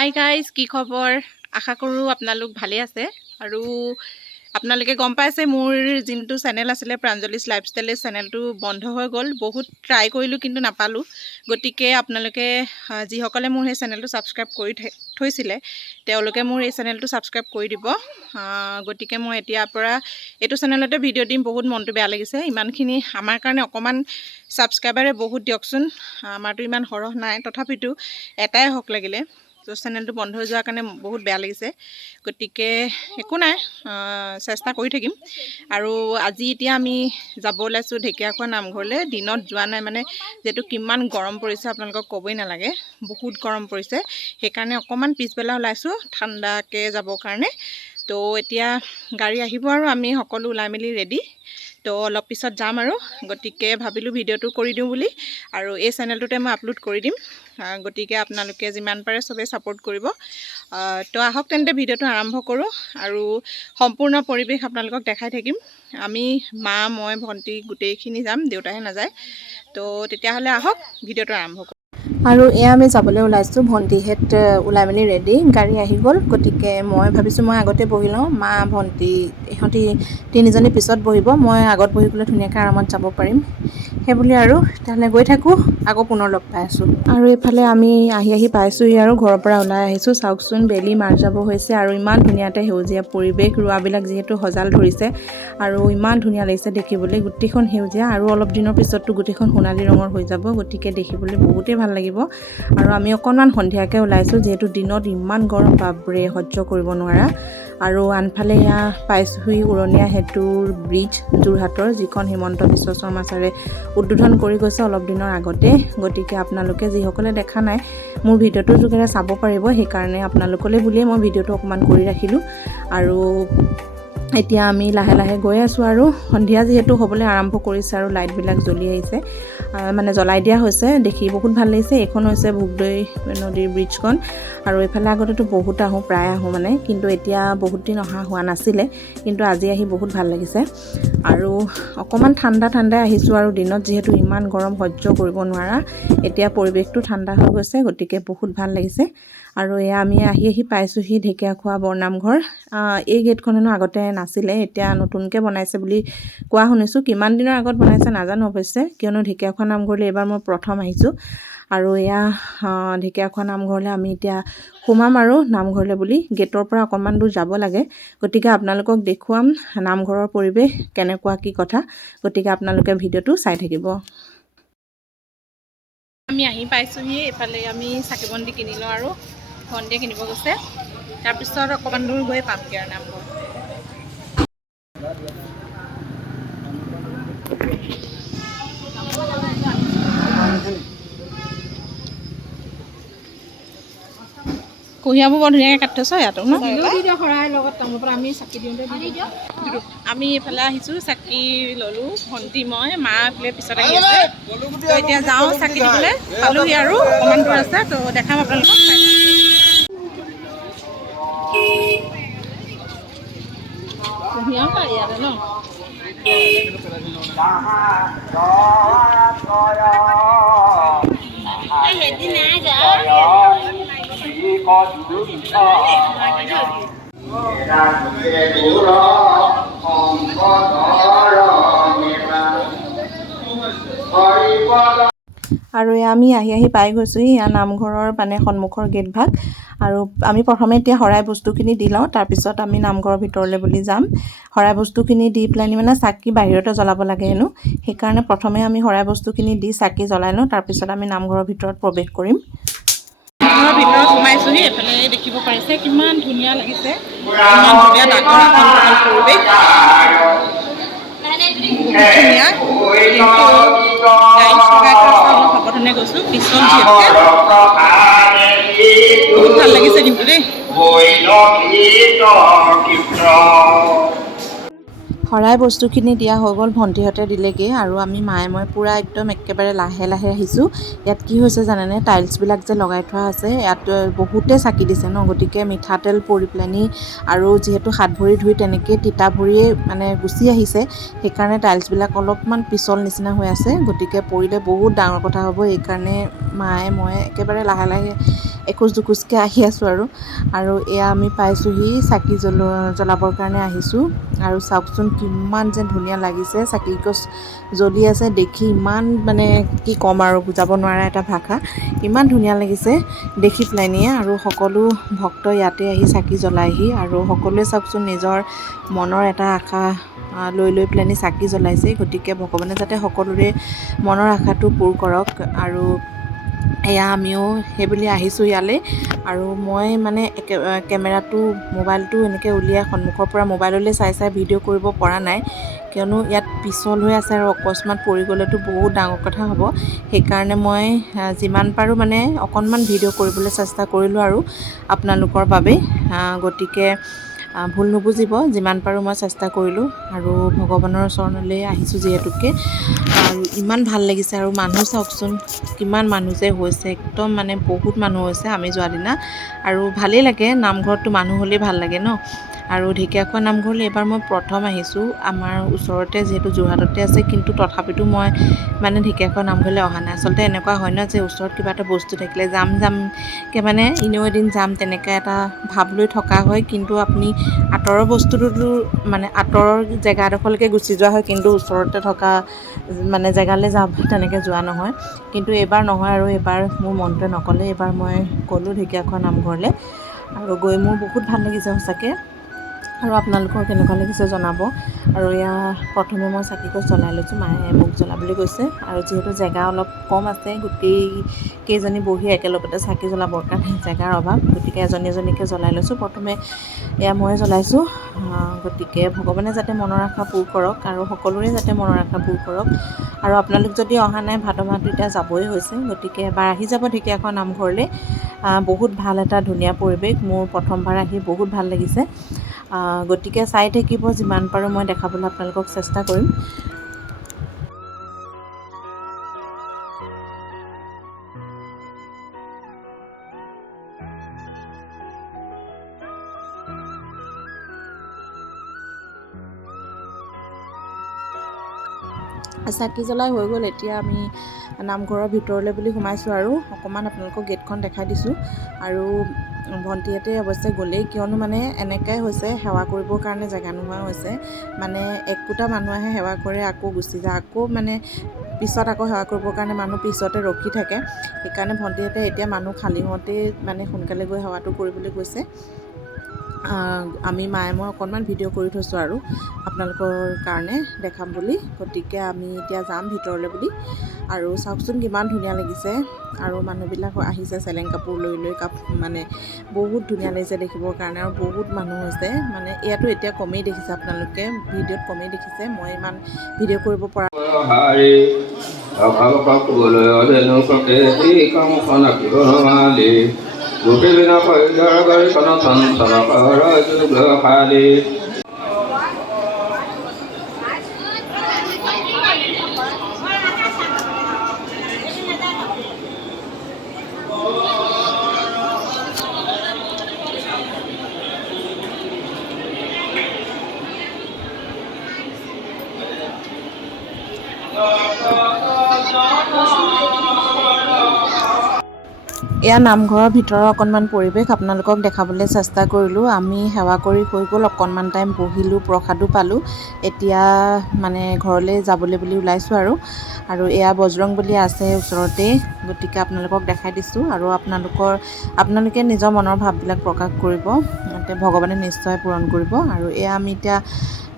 Hi guys, কি খবৰ? আশা কৰোঁ আপোনালোক ভালে আছে। আৰু আপোনালোকে গম পাইছে মোৰ যোনটো চেনেল আছিলে প্ৰাঞ্জলিছ লাইফষ্টাইল চেনেলটো বন্ধ হৈ গ'ল। বহুত ট্ৰাই কৰিলোঁ কিন্তু নাপালোঁ। গতিকে আপোনালোকে যিসকলে মোৰ সেই চেনেলটো ছাবস্ক্ৰাইব কৰি থৈছিলে তেওঁলোকে মোৰ এই চেনেলটো ছাবস্ক্ৰাইব কৰি দিব। গতিকে মই এতিয়াৰ পৰা এইটো চেনেলতে ভিডিঅ' দিম। বহুত মনটো বেয়া লাগিছে। ইমানখিনি আমাৰ কাৰণে অকণমান ছাবস্ক্ৰাইবাৰে বহুত দিয়কচোন। আমাৰতো ইমান সৰহ নাই, তথাপিতো এটাই হওক লাগিলে। তো চেনেলটো বন্ধ হৈ যোৱাৰ কাৰণে বহুত বেয়া লাগিছে। গতিকে একো নাই, চেষ্টা কৰি থাকিম। আৰু আজি এতিয়া আমি যাব ওলাইছোঁ ঢেকীয়াখোৱা নামঘৰলৈ। দিনত যোৱা নাই, মানে যিহেতু কিমান গৰম পৰিছে আপোনালোকক ক'বই নালাগে, বহুত গৰম পৰিছে। সেইকাৰণে অকণমান পিছবেলা ওলাইছোঁ ঠাণ্ডাকৈ যাবৰ কাৰণে। তো এতিয়া গাড়ী আহিব আৰু আমি সকলো ওলাই মেলি ৰেডি। তো অলপ পিছত যাম আৰু। গতিকে ভাবিলোঁ ভিডিঅ'টো কৰি দিওঁ বুলি, আৰু এই চেনেলটোতে মই আপলোড কৰি দিম। গতিকে আপোনালোকে যিমান পাৰে চবেই ছাপোৰ্ট কৰিব। তো আহক তেন্তে ভিডিঅ'টো আৰম্ভ কৰোঁ আৰু সম্পূৰ্ণ পৰিৱেশ আপোনালোকক দেখাই থাকিম। আমি মা, মই, ভণ্টি গোটেইখিনি যাম, দেউতাহে নাযায়। তো তেতিয়াহ'লে আহক ভিডিঅ'টো আৰম্ভ কৰোঁ। আৰু এয়া আমি যাবলৈ ওলাইছোঁ। ভণ্টিহঁত ওলাই মেলি ৰেডি, গাড়ী আহি গ'ল। গতিকে মই ভাবিছোঁ মই আগতে বহি লওঁ, মা ভণ্টি ইহঁতি তিনিজনী পিছত বহিব, মই আগত বহি পেলাই ধুনীয়াকৈ আৰামত যাব পাৰিম। সেইবুলি আৰু তেতিয়াহ'লে গৈ থাকোঁ, আকৌ পুনৰ লগ পাই আছোঁ। আৰু এইফালে আমি আহি পাইছোঁহি আৰু ঘৰৰ পৰা ওলাই আহিছোঁ। চাওকচোন বেলি মাৰ যাব হৈছে আৰু ইমান ধুনীয়াতে সেউজীয়া পৰিৱেশ। ৰোৱাবিলাক যিহেতু সজাল ধৰিছে আৰু ইমান ধুনীয়া লাগিছে দেখিবলৈ, গোটেইখন সেউজীয়া। আৰু অলপ দিনৰ পিছততো গোটেইখন সোণালী ৰঙৰ হৈ যাব। গতিকে দেখিবলৈ বহুতেই ভাল লাগিব। আৰু আমি অকণমান সন্ধিয়াকৈ ওলাইছোঁ, যিহেতু দিনত ইমান গৰম, বাপৰে সহ্য কৰিব নোৱাৰা। আৰু আনফালে এয়া পাইছোঁহি উৰণীয়া সেতুৰ ব্ৰিজ, যোৰহাটৰ, যিখন হিমন্ত বিশ্ব শৰ্মা ছাৰে উদ্বোধন কৰি গৈছে অলপ দিনৰ আগতে। গতিকে আপোনালোকে যিসকলে দেখা নাই মোৰ ভিডিঅ'টোৰ যোগেৰে চাব পাৰিব। সেইকাৰণে আপোনালোকলৈ বুলিয়ে মই ভিডিঅ'টো অকণমান কৰি ৰাখিলোঁ। আৰু এতিয়া আমি লাহে লাহে গৈ আছোঁ আৰু সন্ধিয়া যিহেতু হ'বলৈ আৰম্ভ কৰিছে আৰু লাইটবিলাক জ্বলি আহিছে, মানে জ্বলাই দিয়া হৈছে। দেখি বহুত ভাল লাগিছে। এইখন হৈছে ভোগদৈ নদীৰ ব্ৰিজখন। আৰু এইফালে আগতেতো বহুত আহোঁ, প্ৰায় আহোঁ মানে, কিন্তু এতিয়া বহুত দিন অহা হোৱা নাছিলে। কিন্তু আজি আহি বহুত ভাল লাগিছে। আৰু অকণমান ঠাণ্ডাই আহিছোঁ। আৰু দিনত যিহেতু ইমান গৰম সহ্য কৰিব নোৱাৰা, এতিয়া পৰিৱেশটো ঠাণ্ডা হৈ গৈছে। গতিকে বহুত ভাল লাগিছে। আৰু এয়া আমি আহি পাইছোঁহি ঢেকীয়াখোৱা বৰনামঘৰ। এই গেটখন হেনো আগতে নাছিলে, এতিয়া নতুনকৈ বনাইছে বুলি কোৱা শুনিছোঁ। কিমান দিনৰ আগত বনাইছে নাজানো অৱশ্যে, কিয়নো ঢেকীয়াখোৱা নামঘৰলৈ এইবাৰ মই প্ৰথম আহিছোঁ। আৰু এয়া ঢেকীয়াখোৱা নামঘৰলৈ আমি এতিয়া সোমাম আৰু নামঘৰলৈ বুলি গেটৰ পৰা অকণমান দূৰ যাব লাগে। গতিকে আপোনালোকক দেখুৱাম নামঘৰৰ পৰিৱেশ কেনেকুৱা কি কথা। গতিকে আপোনালোকে ভিডিঅ'টো চাই থাকিব। আমি আহি পাইছোঁহি। এইফালে আমি চাকি বন্তি কিনিলোঁ আৰু ভণ্টিয়ে কিনিব গৈছে। তাৰপিছত অকণমান দূৰ গৈ পামগৈ আৰু নামঘৰ। কুঁহিয়াৰবোৰ বৰ ধুনীয়াকৈ কাটি থৈছ ইয়াতো ন? শৰাই লগত তামোলৰ পৰা আমি চাকি দিওঁতে আমি এইফালে আহিছোঁ, চাকি ল'লোঁ, ভণ্টি মই, মা এইফালে পিছত আহি আছে। তো এতিয়া যাওঁ চাকি দিবলৈ। পালোহি আৰু অকণমান দূৰ আছে, তো দেখাম আপোনালোকক। কুঁহিয়াৰ পায় ইয়াতে ন? আৰু আমি আহি পাই গৈছোঁহি। ইয়াৰ নামঘৰৰ মানে সন্মুখৰ গেট ভাগ। আৰু আমি প্ৰথমে এতিয়া শৰাই বস্তুখিনি দি লওঁ, তাৰপিছত আমি নামঘৰৰ ভিতৰলৈ বুলি যাম। শৰাই বস্তুখিনি দি পেলাই মানে চাকি বাহিৰতে জ্বলাব লাগে হেনো। সেইকাৰণে প্ৰথমে আমি শৰাই বস্তুখিনি দি চাকি জ্বলাই লওঁ, তাৰপিছত আমি নামঘৰৰ ভিতৰত প্ৰৱেশ কৰিম। নামঘৰৰ ভিতৰত সোমাইছোঁহি। এইফালে দেখিব পাৰিছে কিমান ধুনীয়া লাগিছে, ইমান ধুনীয়া ডাঙৰ আহল বহল পৰিৱেশ, বহুত ধুনীয়া। কিন্তু টাইলছ লগাই থোৱা আছে, অলপ সাৱধানে গৈছোঁ, পিছল যিহেতুকে। বহুত ভাল লাগিছে কিন্তু দেই। শৰাই বস্তুখিনি দিয়া হৈ গ'ল, ভণ্টিহঁতে দিলেগৈ আৰু আমি মায়ে মই পূৰা একদম একেবাৰে লাহে লাহে আহিছোঁ। ইয়াত কি হৈছে জানেনে, টাইলছবিলাক যে লগাই থোৱা আছে ইয়াত বহুতে চাকি দিছে ন, গতিকে মিঠাতেল পৰি পেলানি আৰু যিহেতু হাত ভৰি ধুই তেনেকৈ তিতা ভৰিয়ে মানে গুচি আহিছে, সেইকাৰণে টাইলছবিলাক অলপমান পিছল নিচিনা হৈ আছে। গতিকে পৰিলে বহুত ডাঙৰ কথা হ'ব, সেইকাৰণে মায়ে মই একেবাৰে লাহে লাহে এখোজ দুখোজকৈ আহি আছোঁ আৰু এয়া আমি পাইছোঁহি, চাকি জ্বলাবৰ কাৰণে আহিছোঁ। আৰু চাওকচোন কিমান যে ধুনীয়া লাগিছে, চাকিগছ জ্বলি আছে দেখি ইমান মানে কি ক'ম আৰু বুজাব নোৱাৰা এটা ভাষা, ইমান ধুনীয়া লাগিছে দেখি পেলাইনি। আৰু সকলো ভক্ত ইয়াতে আহি চাকি জ্বলাইহি আৰু সকলোৱে চাওকচোন নিজৰ মনৰ এটা আশা লৈ পেলাইনি চাকি জ্বলাইছে। গতিকে ভগৱানে যাতে সকলোৰে মনৰ আশাটো পূৰ কৰক। আৰু এয়া আমিও সেইবুলি আহিছোঁ ইয়ালৈ। আৰু মই মানে কেমেৰাটো মোবাইলটো এনেকৈ উলিয়াই সন্মুখৰ পৰা মোবাইললৈ চাই ভিডিঅ' কৰিব পৰা নাই, কিয়নো ইয়াত পিছল হৈ আছে আৰু অকস্মাত পৰি গ'লেতো বহুত ডাঙৰ কথা হ'ব। সেইকাৰণে মই যিমান পাৰোঁ মানে অকণমান ভিডিঅ' কৰিবলৈ চেষ্টা কৰিলোঁ আৰু আপোনালোকৰ বাবে। গতিকে ভুল নুবুজিব, যিমান পাৰোঁ মই চেষ্টা কৰিলোঁ আৰু ভগৱানৰ ওচৰলৈ আহিছোঁ যিহেতুকে। আৰু ইমান ভাল লাগিছে আৰু মানুহ চাওকচোন কিমান মানুহ যে হৈছে, একদম মানে বহুত মানুহ হৈছে আমি যোৱা দিনা। আৰু ভালেই লাগে, নামঘৰততো মানুহ হ'লেই ভাল লাগে ন। আৰু ঢেকীয়াখোৱা নামঘৰলৈ এইবাৰ মই প্ৰথম আহিছোঁ, আমাৰ ওচৰতে যিহেতু যোৰহাটতে আছে, কিন্তু তথাপিতো মই মানে ঢেকীয়াখোৱা নামঘৰলৈ অহা নাই। আচলতে এনেকুৱা হয় ন যে ওচৰত কিবা এটা বস্তু থাকিলে যামকৈ মানে এনেও এদিন যাম তেনেকৈ এটা ভাৱ লৈ থকা হয়, কিন্তু আপুনি আঁতৰৰ বস্তুটোতো মানে আঁতৰৰ জেগাডোখৰলৈকে গুচি যোৱা হয়, কিন্তু ওচৰতে থকা মানে জেগালৈ তেনেকৈ যোৱা নহয়। কিন্তু এইবাৰ নহয় আৰু এইবাৰ মোৰ মনটোৱে নক'লে, এইবাৰ মই গ'লোঁ ঢেকীয়াখোৱা নামঘৰলৈ আৰু গৈ মোৰ বহুত ভাল লাগিছে সঁচাকৈ। আৰু আপোনালোকৰ কেনেকুৱা লাগিছে জনাব। আৰু এয়া প্ৰথমে মই চাকিগছ জ্বলাই লৈছোঁ, মায়ে মোক জ্বলাবলৈ কৈছে। আৰু যিহেতু জেগা অলপ কম আছে, গোটেইকেইজনী বহি একেলগতে চাকি জ্বলাবৰ কাৰণে জেগাৰ অভাৱ, গতিকে এজনী এজনীকৈ জ্বলাই লৈছোঁ। প্ৰথমে এয়া ময়ে জ্বলাইছোঁ। গতিকে ভগৱানে যাতে মনৰ আশা পূৰ কৰক আৰু সকলোৰে যাতে মনৰ আশা পূৰ কৰক। আৰু আপোনালোক যদি অহা নাই, ভাদ মাহটো এতিয়া যাবই হৈছে, গতিকে এবাৰ আহি যাব ঢেকীয়াখোৱা নামঘৰলৈ। বহুত ভাল এটা ধুনীয়া পৰিৱেশ, মোৰ প্ৰথমবাৰ আহি বহুত ভাল লাগিছে। গতিকে চাই থাকিব, যিমান পাৰোঁ মই দেখাবলৈ আপোনালোকক চেষ্টা কৰিম। চাকি জ্বলাই হৈ গ'ল, এতিয়া আমি নামঘৰৰ ভিতৰলৈ বুলি সোমাইছোঁ আৰু অকণমান আপোনালোকক গেটখন দেখাই দিছোঁ। আৰু ভণ্টিহঁতে অৱশ্যে গ'লেই, কিয়নো মানে এনেকৈ হৈছে সেৱা কৰিবৰ কাৰণে জেগা নোহোৱা হৈছে। মানে একোটা মানুহ আহে, সেৱা কৰে, আকৌ গুচি যায়, আকৌ মানে পিছত আকৌ সেৱা কৰিবৰ কাৰণে মানুহ পিছতে ৰখি থাকে। সেইকাৰণে ভণ্টিহঁতে এতিয়া মানুহ খালী হওঁতেই মানে সোনকালে গৈ সেৱাটো কৰিবলৈ গৈছে। আমি মায়ে মই অকণমান ভিডিঅ' কৰি থৈছোঁ আৰু আপোনালোকৰ কাৰণে দেখাম বুলি। গতিকে আমি এতিয়া যাম ভিতৰলৈ বুলি। আৰু চাওকচোন কিমান ধুনীয়া লাগিছে, আৰু মানুহবিলাক আহিছে চেলেং কাপোৰ লৈ মানে বহুত ধুনীয়া লাগিছে দেখিবৰ কাৰণে। আৰু বহুত মানুহ হৈছে, মানে ইয়াতো এতিয়া কমেই দেখিছে আপোনালোকে, ভিডিঅ'ত কমেই দেখিছে, মই ইমান ভিডিঅ' কৰিব পৰা এয়া নামঘৰৰ ভিতৰৰ অকণমান পৰিৱেশ আপোনালোকক দেখাবলৈ চেষ্টা কৰিলোঁ। আমি সেৱা কৰি হৈ গ'ল, অকণমান টাইম বহিলোঁ, প্ৰসাদো পালোঁ। এতিয়া মানে ঘৰলৈ যাবলৈ বুলি ওলাইছোঁ আৰু এয়া বজৰংবলী আছে ওচৰতে, গতিকে আপোনালোকক দেখাই দিছোঁ। আৰু আপোনালোকে নিজৰ মনৰ ভাৱবিলাক প্ৰকাশ কৰিব, ভগৱানে নিশ্চয় পূৰণ কৰিব। আৰু এয়া আমি এতিয়া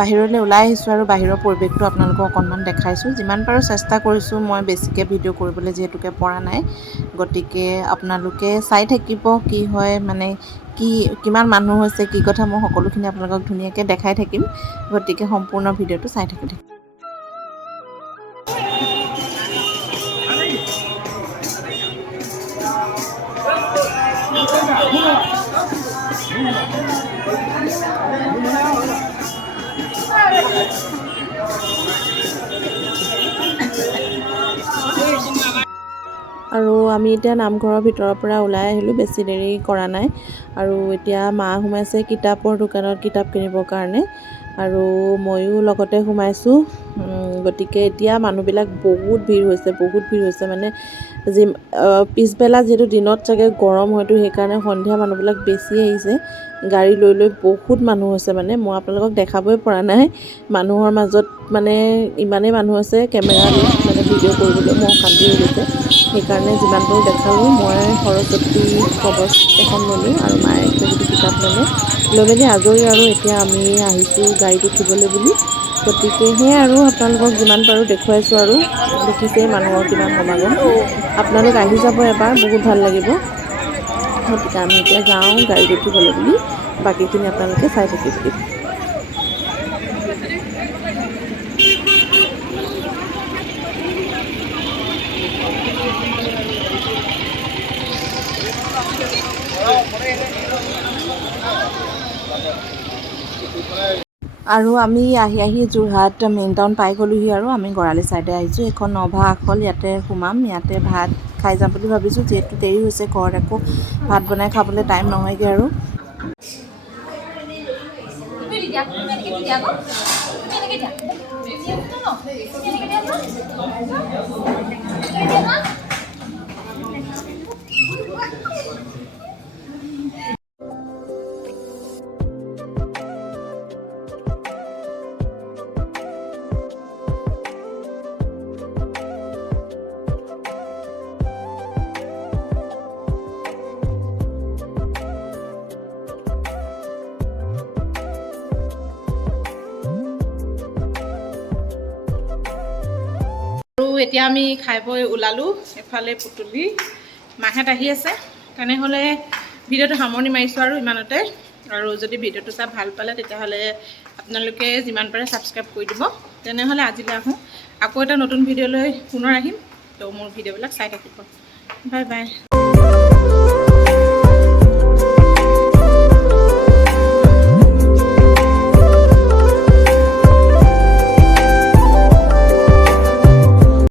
বাহিৰলৈ ওলাই আহিছোঁ আৰু বাহিৰৰ পৰিৱেশটো আপোনালোকক অকণমান দেখাইছোঁ। যিমান পাৰোঁ চেষ্টা কৰিছোঁ মই বেছিকৈ ভিডিঅ' কৰিবলৈ, যিহেতুকে পৰা নাই। গতিকে আপোনালোকে চাই থাকিব কি হয়, মানে কিমান মানুহ হৈছে, কি কথা, মই সকলোখিনি আপোনালোকক ধুনীয়াকৈ দেখাই থাকিম। গতিকে সম্পূৰ্ণ ভিডিঅ'টো চাই থাকিব। আৰু আমি এতিয়া নামঘৰৰ ভিতৰৰ পৰা ওলাই আহিলোঁ, বেছি দেৰি কৰা নাই। আৰু এতিয়া মা সোমাইছে কিতাপৰ দোকানত কিতাপ কিনিবৰ কাৰণে, আৰু ময়ো লগতে সোমাইছোঁ। গতিকে এতিয়া মানুহবিলাক বহুত ভিৰ হৈছে মানে পিছবেলা যিহেতু দিনত চাগে গৰম হয়তো সেইকাৰণে সন্ধিয়া মানুহবিলাক বেছি আহিছে। গাড়ী লৈ বহুত মানুহ হৈছে, মানে মই আপোনালোকক দেখাবই পৰা নাই। মানুহৰ মাজত মানে ইমানেই মানুহ আছে, কেমেৰা মানে ভিডিঅ' কৰিবলৈ মোৰ অশান্তি হৈ গৈছে। সেইকাৰণে যিমান পাৰোঁ দেখালোঁ। মই সৰস্বতী কবচ এখন ল'লোঁ আৰু মায়ে কিবাকিবি কিতাপ ল'লে, লৈ মেলি আজৰি। আৰু এতিয়া আমি আহিছোঁ গাড়ীত উঠিবলৈ বুলি। গতিকে সেয়াই আৰু আপোনালোকক যিমান পাৰোঁ দেখুৱাইছোঁ। আৰু দেখিছেই মানুহৰ কিমান সমাগম। আপোনালোক আহি যাব এবাৰ, বহুত ভাল লাগিব। গতিকে আমি এতিয়া যাওঁ গাড়ীত উঠিবলৈ বুলি, বাকীখিনি আপোনালোকে চাই থাকিব। আৰু আমি আহি যোৰহাট মেইন টাউন পাই গ'লোহি। আৰু আমি গড়ালি ছাইডে আহিছোঁ। এইখন নভা আখল, ইয়াতে সোমাম, ইয়াতে ভাত খাই যাম বুলি ভাবিছোঁ। যিহেতু দেৰি হৈছে, ঘৰত আকৌ ভাত বনাই খাবলৈ টাইম নহয়গৈ। আৰু এতিয়া আমি খাই বৈ ওলালোঁ। এফালে পুতলি মাহঁত আহি আছে। তেনেহ'লে ভিডিঅ'টো সামৰণি মাৰিছোঁ আৰু ইমানতে। আৰু যদি ভিডিঅ'টো চাই ভাল পালে তেতিয়াহ'লে আপোনালোকে যিমান পাৰে ছাবস্ক্ৰাইব কৰি দিব। তেনেহ'লে আজিলৈ আহোঁ, আকৌ এটা নতুন ভিডিঅ' লৈ পুনৰ আহিম। তো মোৰ ভিডিঅ'বিলাক চাই থাকিব। Bye bye.